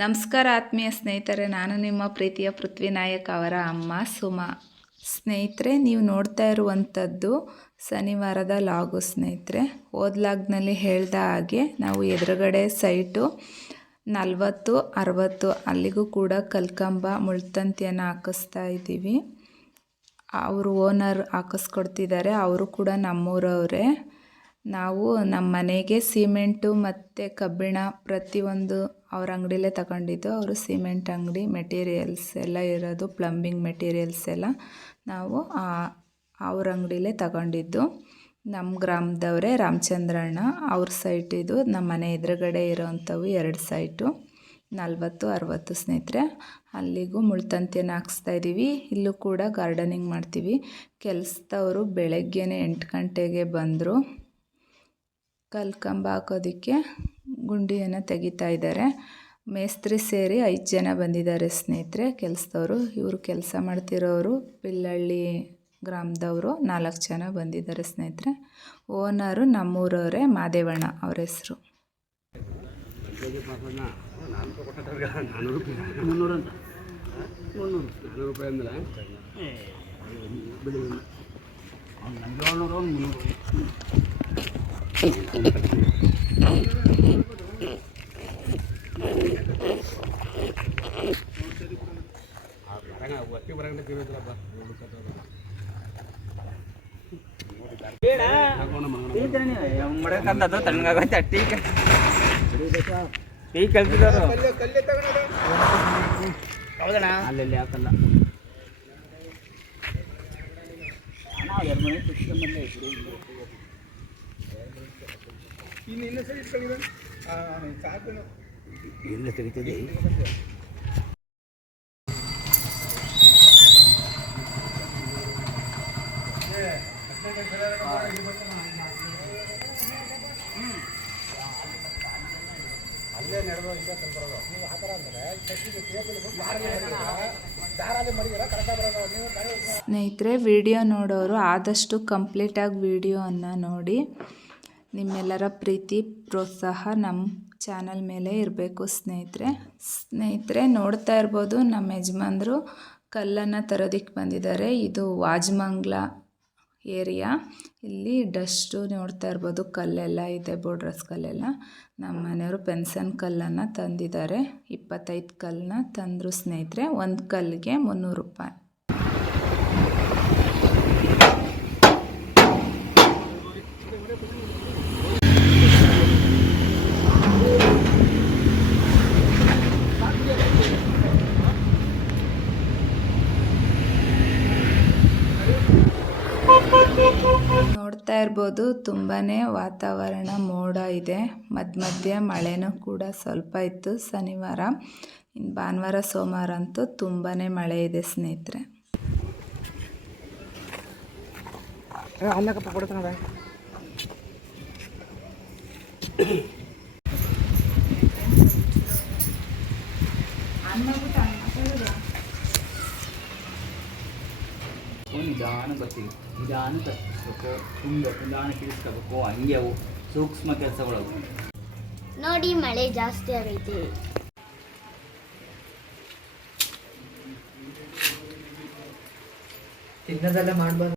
ನಮಸ್ಕಾರ ಆತ್ಮೀಯ ಸ್ನೇಹಿತರೆ, ನಾನು ನಿಮ್ಮ ಪ್ರೀತಿಯ ಪೃಥ್ವಿನಾಯಕ್ ಅವರ ಅಮ್ಮ ಸುಮಾ. ಸ್ನೇಹಿತರೆ, ನೀವು ನೋಡ್ತಾ ಇರುವಂಥದ್ದು ಶನಿವಾರದ ಲಾಗು ಸ್ನೇಹಿತರೆ. ಹೋದ ಲಾಗ್ನಲ್ಲಿ ಹೇಳ್ದ ಹಾಗೆ ನಾವು ಎದುರುಗಡೆ ಸೈಟು ನಲವತ್ತು, ಅರವತ್ತು ಅಲ್ಲಿಗೂ ಕೂಡ ಕಲ್ಕಂಬ ಮುಳ್ತಂತಿಯನ್ನು ಹಾಕಿಸ್ತಾ ಇದ್ದೀವಿ. ಅವರು ಓನರ್ ಹಾಕಿಸ್ಕೊಡ್ತಿದ್ದಾರೆ. ಅವರು ಕೂಡ ನಮ್ಮೂರವರೇ. ನಾವು ನಮ್ಮ ಮನೆಗೆ ಸಿಮೆಂಟು ಮತ್ತು ಕಬ್ಬಿಣ ಪ್ರತಿಯೊಂದು ಅವ್ರ ಅಂಗಡಿಲೇ ತಗೊಂಡಿದ್ದು. ಅವರು ಸಿಮೆಂಟ್ ಅಂಗಡಿ ಮೆಟೀರಿಯಲ್ಸ್ ಎಲ್ಲ ಇರೋದು ಪ್ಲಂಬಿಂಗ್ ಮೆಟೀರಿಯಲ್ಸ್ ಎಲ್ಲ ನಾವು ಅವ್ರ ಅಂಗಡಿಲೇ ತಗೊಂಡಿದ್ದು. ನಮ್ಮ ಗ್ರಾಮದವರೇ ರಾಮಚಂದ್ರಣ್ಣ, ಅವ್ರ ಸೈಟ್ ಇದು. ನಮ್ಮ ಮನೆ ಎದುರುಗಡೆ ಇರೋವಂಥವು ಎರಡು ಸೈಟು ನಲ್ವತ್ತು, ಅರವತ್ತು ಸ್ನೇಹಿತರೆ. ಅಲ್ಲಿಗೂ ಮುಳ್ತಂತಿಯನ್ನು ಹಾಕ್ಸ್ತಾ ಇದ್ದೀವಿ. ಇಲ್ಲೂ ಕೂಡ ಗಾರ್ಡನಿಂಗ್ ಮಾಡ್ತೀವಿ. ಕೆಲಸದವರು ಬೆಳಗ್ಗೆನೇ ಎಂಟು ಗಂಟೆಗೆ ಬಂದರು. ಕಲ್ಕಂಬ ಹಾಕೋದಕ್ಕೆ ಗುಂಡಿಯನ್ನು ತೆಗಿತಾ ಇದ್ದಾರೆ. ಮೇಸ್ತ್ರಿ ಸೇರಿ ಐದು ಜನ ಬಂದಿದ್ದಾರೆ ಸ್ನೇಹಿತರೆ. ಕೆಲಸದವರು, ಇವರು ಕೆಲಸ ಮಾಡ್ತಿರೋರು, ಪಿಲ್ಲಳ್ಳಿ ಗ್ರಾಮದವರು ನಾಲ್ಕು ಜನ ಬಂದಿದ್ದಾರೆ ಸ್ನೇಹಿತರೆ. ಓನರು ನಮ್ಮೂರವರೇ ಮಾದೇವಣ್ಣ ಅವ್ರ ಹೆಸರು. ಮುನ್ನೂರು ಅಂತ ಮುನ್ನೂರು ನಾನ್ನೂರು ರೂಪಾಯಿ ಅಂದ್ರೆ ಬಿಡಿ ಒಂದು ಏಳ್ನೂರು ಒಂದು ಮುನ್ನೂರು ತೆಗಿತದೆ. ಅಲ್ಲೇ ನಡೆದು ನೀವು ಆ ಥರ ಅಂದರೆ ಚಟ್ಟಿಗೆ ಸ್ನೇಹಿತರೆ ವಿಡಿಯೋ ನೋಡೋರು ಆದಷ್ಟು ಕಂಪ್ಲೀಟಾಗಿ ವಿಡಿಯೋವನ್ನು ನೋಡಿ. ನಿಮ್ಮೆಲ್ಲರ ಪ್ರೀತಿ, ಪ್ರೋತ್ಸಾಹ ನಮ್ಮ ಚಾನಲ್ ಮೇಲೆ ಇರಬೇಕು ಸ್ನೇಹಿತರೆ. ಸ್ನೇಹಿತರೆ, ನೋಡ್ತಾ ಇರ್ಬೋದು ನಮ್ಮ ಯಜಮಾನ್ರು ಕಲ್ಲನ್ನು ತರೋದಕ್ಕೆ ಬಂದಿದ್ದಾರೆ. ಇದು ವಾಜಮಂಗ್ಲ ಏರಿಯಾ. ಇಲ್ಲಿ ಡಸ್ಟು ನೋಡ್ತಾ ಇರ್ಬೋದು, ಕಲ್ಲೆಲ್ಲ ಇದೆ ಬೋಡ್ರಸ್ ಕಲ್ಲೆಲ್ಲ. ನಮ್ಮ ಮನೆಯವರು ಪೆನ್ಸನ್ ಕಲ್ಲನ್ನು ತಂದಿದ್ದಾರೆ. ಇಪ್ಪತ್ತೈದು ಕಲ್ಲನ್ನ ತಂದರು ಸ್ನೇಹಿತರೆ. ಒಂದು ಕಲ್ಲಿಗೆ ಮುನ್ನೂರು ರೂಪಾಯಿ ನೋಡ್ತಾ ಇರ್ಬೋದು ತುಂಬಾ ವಾತಾವರಣ ಮೋಡ ಇದೆ. ಮಧ್ಯ ಮಧ್ಯೆ ಮಳೆನೂ ಕೂಡ ಸ್ವಲ್ಪ ಇತ್ತು ಶನಿವಾರ. ಇನ್ನು ಭಾನುವಾರ ಸೋಮವಾರ ಅಂತೂ ತುಂಬಾ ಮಳೆ ಇದೆ ಸ್ನೇಹಿತರೆ. ಅನ್ನಕ್ಕಪ್ಪ ಕೊಡ್ತಾನ ನಿಧಾನ ಬರ್ತೀವಿ ನಿಧಾನ ತಪ್ಪಿಸ್ಬೇಕು ತುಂಬ ನಿಧಾನ ತಿಳಿಸ್ಕೋಬೇಕು ಹಂಗೆ ಅವು ಸೂಕ್ಷ್ಮ ಕೆಲಸಗಳು. ನೋಡಿ ಮಳೆ ಜಾಸ್ತಿ ಆಗೈತೆ. ತಿನ್ನೋದೆಲ್ಲ ಮಾಡ್ಬಾರ್ದು.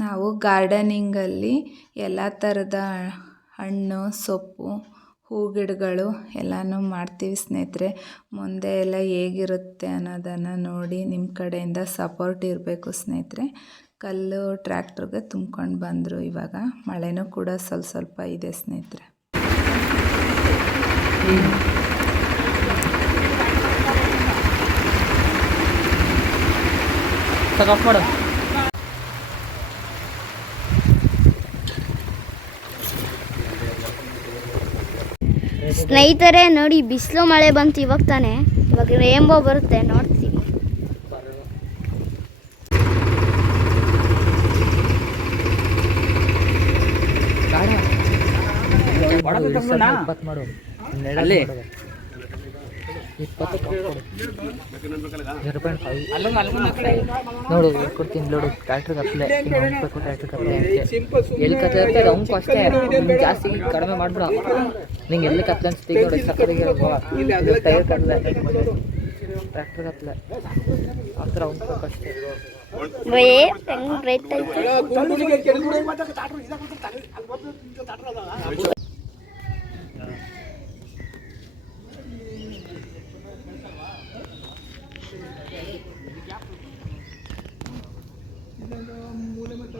ನಾವು ಗಾರ್ಡನಿಂಗಲ್ಲಿ ಎಲ್ಲ ಥರದ ಹಣ್ಣು, ಸೊಪ್ಪು ಹೂ ಗಿಡಗಳು ಎಲ್ಲನೂ ಮಾಡ್ತೀವಿ ಸ್ನೇಹಿತರೆ. ಮುಂದೆ ಎಲ್ಲ ಹೇಗಿರುತ್ತೆ ಅನ್ನೋದನ್ನು ನೋಡಿ ನಿಮ್ಮ ಕಡೆಯಿಂದ ಸಪೋರ್ಟ್ ಇರಬೇಕು ಸ್ನೇಹಿತರೆ. ಕಲ್ಲು ಟ್ರ್ಯಾಕ್ಟ್ರಿಗೆ ತುಂಬ್ಕೊಂಡು ಬಂದರು ಇವಾಗ. ಮಳೆನೂ ಕೂಡ ಸ್ವಲ್ಪ ಸ್ವಲ್ಪ ಇದೆ ಸ್ನೇಹಿತರೆ. ಮಾಡು. ಸ್ನೇಹಿತರೆ ನೋಡಿ ಬಿಸಿಲು ಮಳೆ ಬಂತು ಇವಾಗ ತಾನೆ. ಇವಾಗ ರೇಂಬೋ ಬರುತ್ತೆ ನೋಡ್ತೀವಿ ಅಲ್ಲಿ. ಅಲ್ಲೊಂದು ಪಾಯಿಂಟ್ ಫೈವ್ ನೋಡು ಕೊಡ್ತೀನಿ ನೋಡು ಟ್ರ್ಯಾಕ್ಟರ್ ಕಪ್ಲೆ ಬೇಕು ಟ್ರ್ಯಾಕ್ಟರ್ ಕಪ್ಲೆ ಎಲ್ಲಿ ಕತ್ಲೆ ಇರ್ತದೆ ಅವ್ನು ಅಷ್ಟೇ. ಜಾಸ್ತಿ ಕಡಿಮೆ ಮಾಡ್ಬಿಡ. ನಿಂಗೆ ಎಲ್ಲಿ ಕತ್ಲೆ ಅನ್ಸ್ತೀವಿ ನೋಡಿ ಸಕ್ಕರೆಗೆ ಟೈರ್ ಕತ್ಲೆ ಟ್ರ್ಯಾಕ್ಟರ್ ಕಪ್ಲೆ ಆ ಥರ ಅವ್ನು ಅಷ್ಟೇ. ಹೆಂಗ್ ರೇಟ್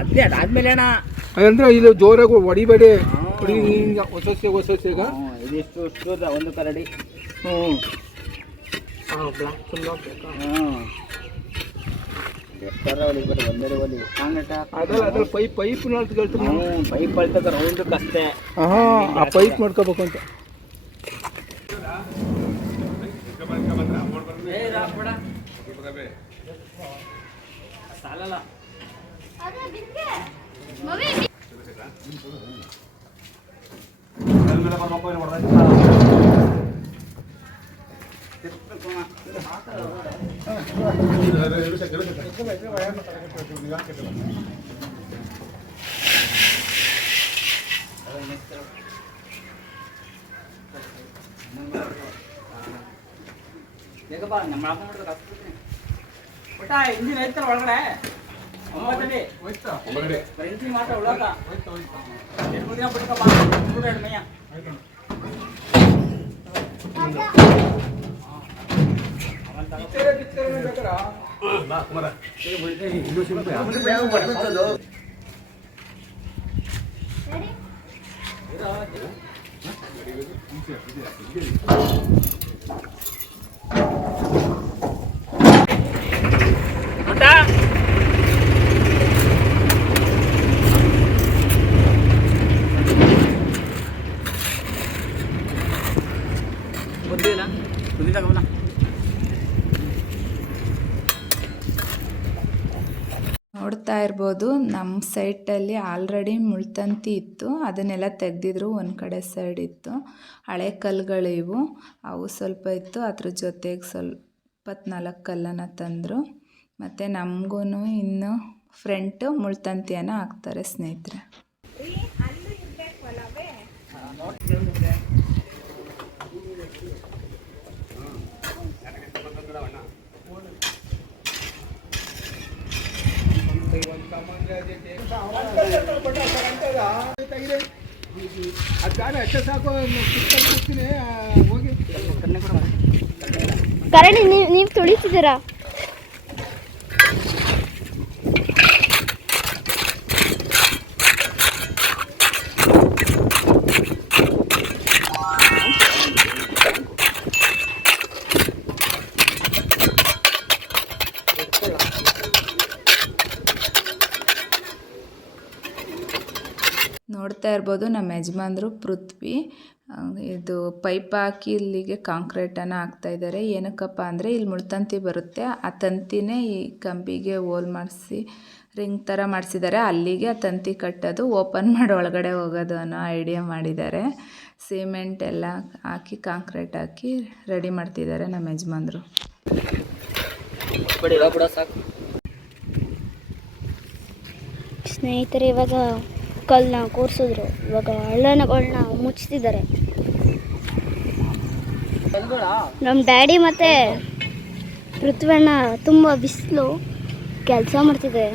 ಅದೇ ಅದಾದ್ಮೇಲೆ ಅಣ್ಣ. ಅಂದ್ರೆ ಇಲ್ಲಿ ಜೋರಾಗಿ ಹೊಡಿಬೇಡಿ ಹೊಡಿ ಹಿಂಗೆ ಹೊಸ ಹೊಸ ಇದಿಷ್ಟು ಇಷ್ಟು ಒಂದು ಕರಡಿ. ಹ್ಞೂ ಪೈಪ್ ಪೈಪ್ ಪೈಪ್ ಅಳ್ತದ ರೌಂಡ್ ಕಷ್ಟೇ ಹಾಂ ಆ ಪೈಪ್ ಮಾಡ್ಕೋಬೇಕು ಅಂತ. ಸಾಲಲ್ಲ. எங்க பாருங்க நம்ம அப்பா மட்டும் கஷ்டப்பட்டு விட்டா இஞ்சி நேரத்தில் வளர்க்கல ಇಂಜಿನ್ ಮಾತ್ರ ಒಳಗ ಎರಡು ದಿನ ಬಿಡ್ಕಪ್ಪ ಬಿಡು ಮಯ್ಯ ಬುದ್ಧಿ ನೋಡ್ತಾ ಇರ್ಬೋದು ನಮ್ಮ ಸೈಟಲ್ಲಿ ಆಲ್ರೆಡಿ ಮುಳ್ತಂತಿ ಇತ್ತು. ಅದನ್ನೆಲ್ಲ ತೆಗೆದಿದ್ರು, ಒಂದು ಕಡೆ ಸೈಡ್ ಇತ್ತು. ಹಳೆ ಕಲ್ಲುಗಳು ಇವು. ಅವು ಸ್ವಲ್ಪ ಇತ್ತು. ಅದ್ರ ಜೊತೆಗೆ ಸ್ವಲ್ಪ ನಾಲ್ಕು ಕಲ್ಲನ್ನು ತಂದರು. ಮತ್ತು ನಮಗೂ ಇನ್ನು ಫ್ರಂಟು ಮುಳ್ತಂತಿಯನ್ನು ಹಾಕ್ತಾರೆ ಸ್ನೇಹಿತರೆ ಅದು ಬೇಡ ಅಷ್ಟೇ ಸಾಕು ಸುತ್ತಲ್ಲಿ ಕೂರ್ತೀನಿ, ಆ, ಹೋಗಿ ಕರಣಿ ನೀವು ತುಳಿತಿದ್ದೀರಾ? ನೋಡ್ತಾ ಇರ್ಬೋದು ನಮ್ಮ ಯಜಮಾನ್ರು ಪೃಥ್ವಿ. ಇದು ಪೈಪ್ ಹಾಕಿ ಇಲ್ಲಿಗೆ ಕಾಂಕ್ರೀಟನ್ನು ಹಾಕ್ತಾ ಇದ್ದಾರೆ ಏನಕ್ಕಪ್ಪ ಅಂದರೆ ಇಲ್ಲಿ ಮುಳ್ತಂತಿ ಬರುತ್ತೆ. ಆ ತಂತಿನೇ ಈ ಕಂಬಿಗೆ ಹೋಲ್ ಮಾಡಿಸಿ ರಿಂಗ್ ಥರ ಮಾಡಿಸಿದ್ದಾರೆ ಅಲ್ಲಿಗೆ ಆ ತಂತಿ ಕಟ್ಟೋದು ಓಪನ್ ಮಾಡಿ ಒಳಗಡೆ ಹೋಗೋದು ಅನ್ನೋ ಐಡಿಯಾ ಮಾಡಿದ್ದಾರೆ ಸಿಮೆಂಟ್ ಎಲ್ಲ ಹಾಕಿ ಕಾಂಕ್ರೀಟ್ ಹಾಕಿ ರೆಡಿ ಮಾಡ್ತಿದ್ದಾರೆ ನಮ್ಮ ಯಜಮಾನ್ರು. ಬಿಡಿ ಬಿಡ ಸಾಕು. ಸ್ನೇಹಿತರೆ ಇವಾಗ ಕಲ್ಲನ್ನ ಕೂರಿಸಿದ್ರು. ಇವಾಗ ಹಳ್ಳನಗಳನ್ನ ಮುಚ್ಚಿದ್ದಾರೆ ನಮ್ಮ ಡ್ಯಾಡಿ ಮತ್ತೆ ಪೃಥ್ವಣ್ಣ ತುಂಬ ಬಿಸಿಲು ಕೆಲಸ ಮಾಡ್ತಿದ್ದಾರೆ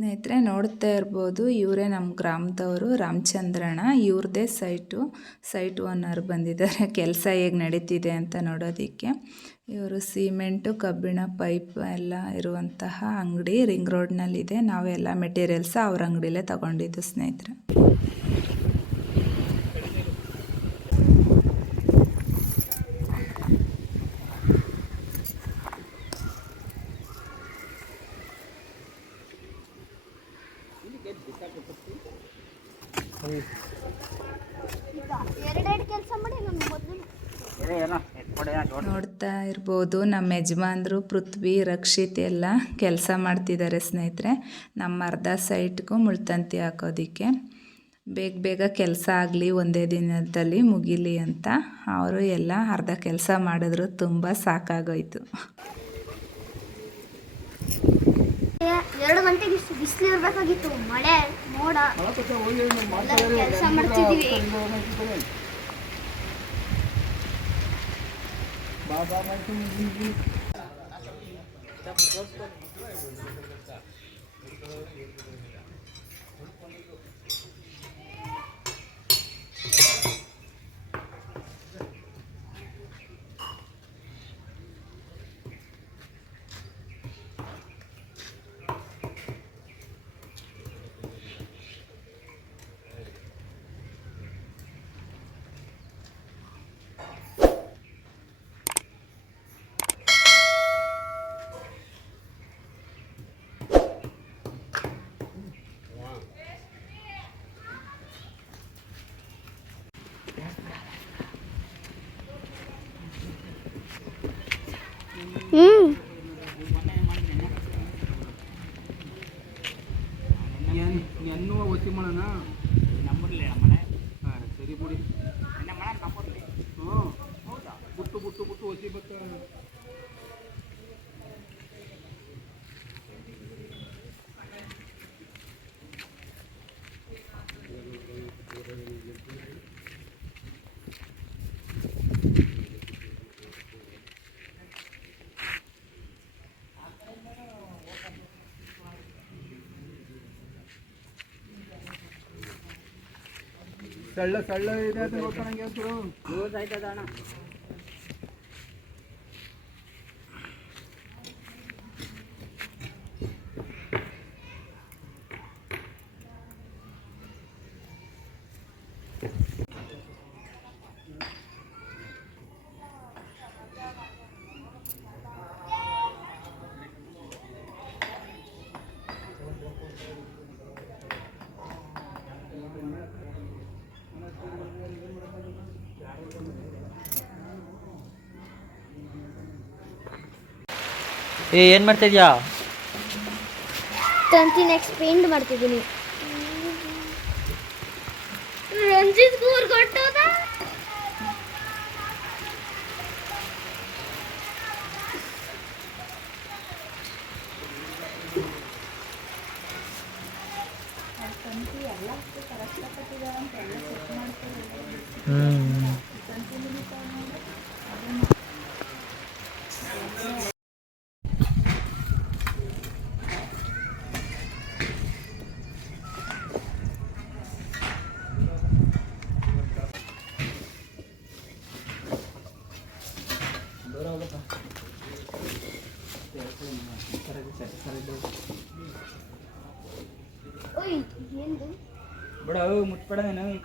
ಸ್ನೇಹಿತರೆ, ನೋಡ್ತಾ ಇರ್ಬೋದು, ಇವರೇ ನಮ್ಮ ಗ್ರಾಮದವರು ರಾಮಚಂದ್ರಣ್ಣ. ಇವ್ರದ್ದೇ ಸೈಟು ಸೈಟ್ ಓನರ್ ಬಂದಿದ್ದಾರೆ. ಕೆಲಸ ಹೇಗೆ ನಡೀತಿದೆ ಅಂತ ನೋಡೋದಕ್ಕೆ. ಇವರು ಸಿಮೆಂಟು ಕಬ್ಬಿಣ ಪೈಪ್ ಎಲ್ಲ ಇರುವಂತಹ ಅಂಗಡಿ ರಿಂಗ್ ರೋಡ್ನಲ್ಲಿದೆ ನಾವೆಲ್ಲ ಮೆಟೀರಿಯಲ್ಸ್ ಅವ್ರ ಅಂಗಡಿಲೇ ತಗೊಂಡಿದ್ದು ಸ್ನೇಹಿತರೆ ಎರಡೆರಡು ಕೆಲಸ ಮಾಡಿ ನಮ್ಮ ಮೊದಲು ಏನೋ ಎತ್ಕೊಡೆ ಜೋಡಿ ನೋಡ್ತಾ ಇರ್ಬೋದು. ನಮ್ಮ ಯಜಮಾನ್ರು ಪೃಥ್ವಿ, ರಕ್ಷಿತ್ ಎಲ್ಲ ಕೆಲಸ ಮಾಡ್ತಿದ್ದಾರೆ ಸ್ನೇಹಿತರೆ. ನಮ್ಮ ಅರ್ಧ ಸೈಟ್ಗೂ ಮುಳ್ತಂತಿ ಹಾಕೋದಕ್ಕೆ. ಬೇಗ ಬೇಗ ಕೆಲಸ ಆಗಲಿ, ಒಂದೇ ದಿನದಲ್ಲಿ ಮುಗಿಲಿ ಅಂತ. ಅವರು ಎಲ್ಲ ಅರ್ಧ ಕೆಲಸ ಮಾಡಿದ್ರು, ತುಂಬ ಸಾಕಾಗೋಯ್ತು. ಎರಡು ಗಂಟೆಗೆ ಬಿಸಿಲು ಇರಬೇಕಾಗಿತ್ತು. ಮಳೆ, ಮೋಡ. ಕೆಲಸ ಮಾಡ್ತಿದ್ದೀವಿ. ಹ್ಞೂ ಎನ್ನುವ ಒತ್ತಿ ಮಾಡೋಣ ನಮ್ಮಲ್ಲಿ ಮನೆ ಹಾಂ ಸರಿ ಬಿಡಿ ನಮ್ಮ ಮನೆ ನಮ್ಮಲ್ಲಿ ಹ್ಞೂ ಬುಟ್ಟು ಬುಟ್ಟು ಬುಟ್ಟು ಒತ್ತಿ ಬತ್ತ ಸಳ್ಳ ಸಳ್ಳ ಇದೆ ಅಂತ ನೋಡ್ಕೊಂಡಂಗೆ ಏ ಏನು ಮಾಡ್ತಿದ್ಯಾ? ಇದೀಯಾ ತಂತಿ ನೆಕ್ಸ್ಟ್ ಪೇಂಟ್ ಮಾಡ್ತಿದ್ದೀನಿ. ರಂಜಿತ್ ಕೂರ್ ಕೊಟ್ಟೋದ ಹ್ಞೂ ಓಯ್ ಏನು ಬಿಡ ಮುಟ್ಬೇಡ ನೀನು ಈ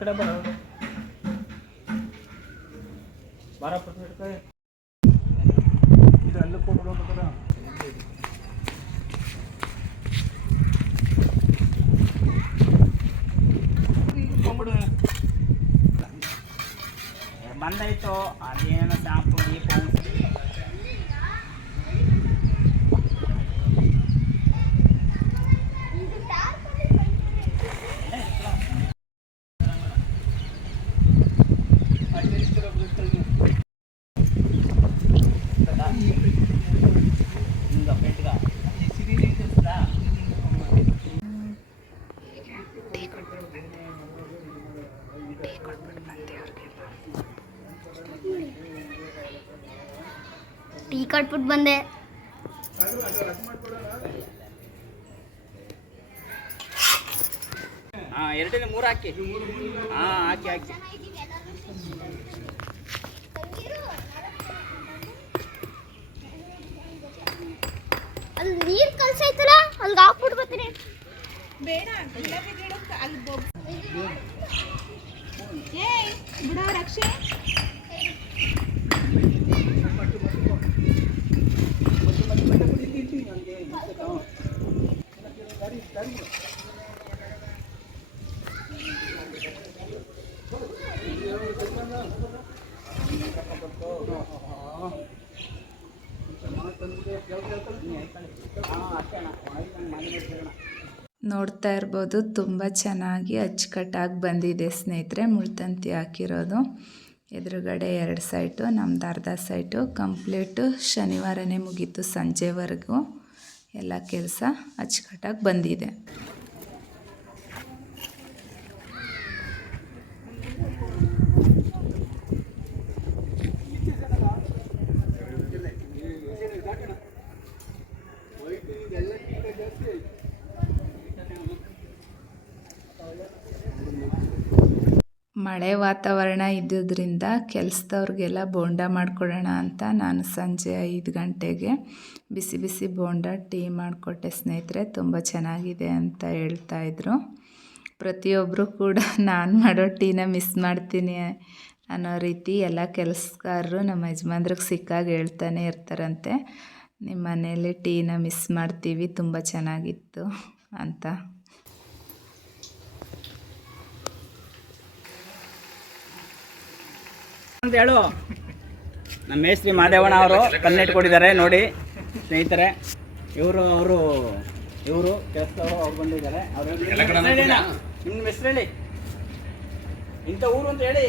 ಕಟ್ಬಿಟ್ಟು ಬಂದೆ. ಹಾಂ ಎರಡನೇ ಮೂರು ಹಾಕಿ. ಹಾಂ ಹಾಕಿ ಹಾಕಿ. ಅಲ್ಲಿ ನೀರು ಕಲ್ಸೈತಲ್ಲ ಅಲ್ಲಿಗೆ ಹಾಕ್ಬಿಟ್ಟು ಬರ್ತೀನಿ. ಬೇಡ ಅಲ್ಲಿ ಬಿಡೋ ರಕ್ಷೆ. ನೋಡ್ತಾ ಇರ್ಬೋದು, ತುಂಬ ಚೆನ್ನಾಗಿ ಅಚ್ಚುಕಟ್ಟಾಗಿ ಬಂದಿದೆ ಸ್ನೇಹಿತರೆ, ಮುಳ್ತಂತಿ ಹಾಕಿರೋದು. ಎದುರುಗಡೆ ಎರಡು ಸೈಟು, ನಮ್ದು ಅರ್ಧ ಸೈಟು. ಕಂಪ್ಲೀಟು ಶನಿವಾರನೇ ಮುಗೀತು ಸಂಜೆವರೆಗೂ. ಎಲ್ಲ ಕೆಲಸ ಅಚ್ಚುಕಟ್ಟಾಗಿ ಬಂದಿದೆ. ಮಳೆ ವಾತಾವರಣ ಇದ್ದುದರಿಂದ ಕೆಲಸದವ್ರಿಗೆಲ್ಲ ಬೋಂಡ ಮಾಡಿಕೊಡೋಣ ಅಂತ ನಾನು ಸಂಜೆ ಐದು ಗಂಟೆಗೆ ಬಿಸಿ ಬಿಸಿ ಬೋಂಡ ಟೀ ಮಾಡಿಕೊಟ್ಟೆ ಸ್ನೇಹಿತರೆ, ತುಂಬ ಚೆನ್ನಾಗಿದೆ ಅಂತ ಹೇಳ್ತಾಯಿದ್ರು ಪ್ರತಿಯೊಬ್ಬರು ಕೂಡ ನಾನು ಮಾಡೋ ಟೀನ ಮಿಸ್ ಮಾಡ್ತೀನಿ ಅನ್ನೋ ರೀತಿ ಎಲ್ಲ ಕೆಲಸಗಾರರು ನಮ್ಮ ಯಜಮಾನ್ರಿಗೆ ಸಿಕ್ಕಾಗ ಹೇಳ್ತಾನೆ ಇರ್ತಾರಂತೆ. ನಿಮ್ಮ ಮನೇಲಿ ಟೀನ ಮಿಸ್ ಮಾಡ್ತೀವಿ, ತುಂಬ ಚೆನ್ನಾಗಿತ್ತು ಅಂತ. ಅಂತ ಹೇಳು. ನಮ್ಮ ಮೇಸ್ತ್ರಿ ಮಾದೇವಣ್ಣ ಅವರು ಕಣ್ಣಿಟ್ಕೊಂಡಿದ್ದಾರೆ ನೋಡಿ ಸ್ನೇಹಿತರೆ. ಇವರು ಅವರು ಇವರು ಕೆಲಸದವರು ಅವ್ರು ಬಂದಿದ್ದಾರೆ. ಅವ್ರು ನಿಮ್ಮ ಹೆಸರು ಹೇಳಿ ಇಂಥ ಊರು ಅಂತ ಹೇಳಿ.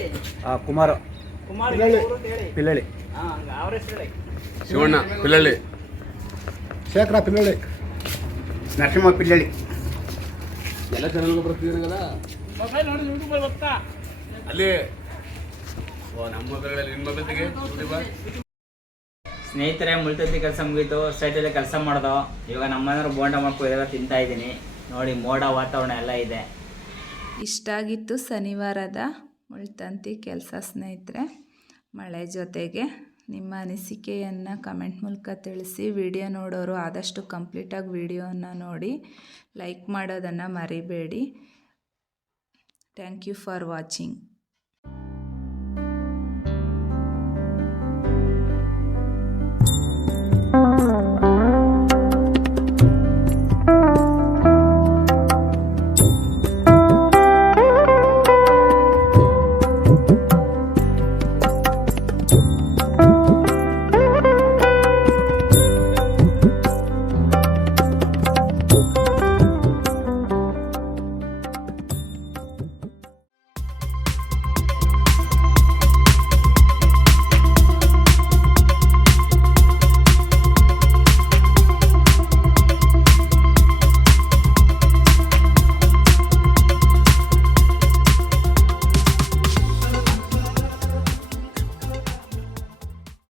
ಕುಮಾರ. ಕುಮಾರ್ ಊರು ಅಂತ ಹೇಳಿ. ಪಿಲ್ಲಳ್ಳಿ. ಹಾಂ ಅವ್ರ ಹೆಸರು ಹೇಳಿ. ಶಿವಣ್ಣ ಪಿಲ್ಲಳ್ಳಿ. ಶೇಖರ ಪಿಲ್ಲಳ್ಳಿ. ನರಸಿಂಹ ಪಿಲ್ಲಳ್ಳಿ. ಎಲ್ಲ ಚಾನಲ್ಗೆ ಬರ್ತೀವಿ ಮೊಬೈಲ್ ನೋಡಿ ಯೂಟ್ಯೂಬಲ್ಲಿ ಹೋಗ್ತಾ ಅಲ್ಲಿ ನಮ್ಮ ನಿಮ್ಮ ಸ್ನೇಹಿತರೆ ಮುಳ್ತತ್ತಿ ಕೆಲಸ ಮುಗೀತು. ಸೈಟಲ್ಲಿ ಕೆಲಸ ಮಾಡ್ದೋ. ಇವಾಗ ನಮ್ಮ ಮನೆಯವ್ರು ಬೋಂಡ ಮಾಡ್ಕೊಂಡು ತಿಂತಾ ಇದ್ದೀನಿ ನೋಡಿ ಮೋಡ ವಾತಾವರಣ ಎಲ್ಲ ಇದೆ. ಇಷ್ಟ ಆಗಿತ್ತು ಶನಿವಾರದ ಮುಳ್ತಂತಿ ಕೆಲಸ ಸ್ನೇಹಿತರೆ. ಮಳೆ ಜೊತೆಗೆ ನಿಮ್ಮ ಅನಿಸಿಕೆಯನ್ನು ಕಮೆಂಟ್ ಮೂಲಕ ತಿಳಿಸಿ. ವಿಡಿಯೋ ನೋಡೋರು ಆದಷ್ಟು ಕಂಪ್ಲೀಟಾಗಿ ವಿಡಿಯೋನ ನೋಡಿ. ಲೈಕ್ ಮಾಡೋದನ್ನು ಮರಿಬೇಡಿ. Thank you for watching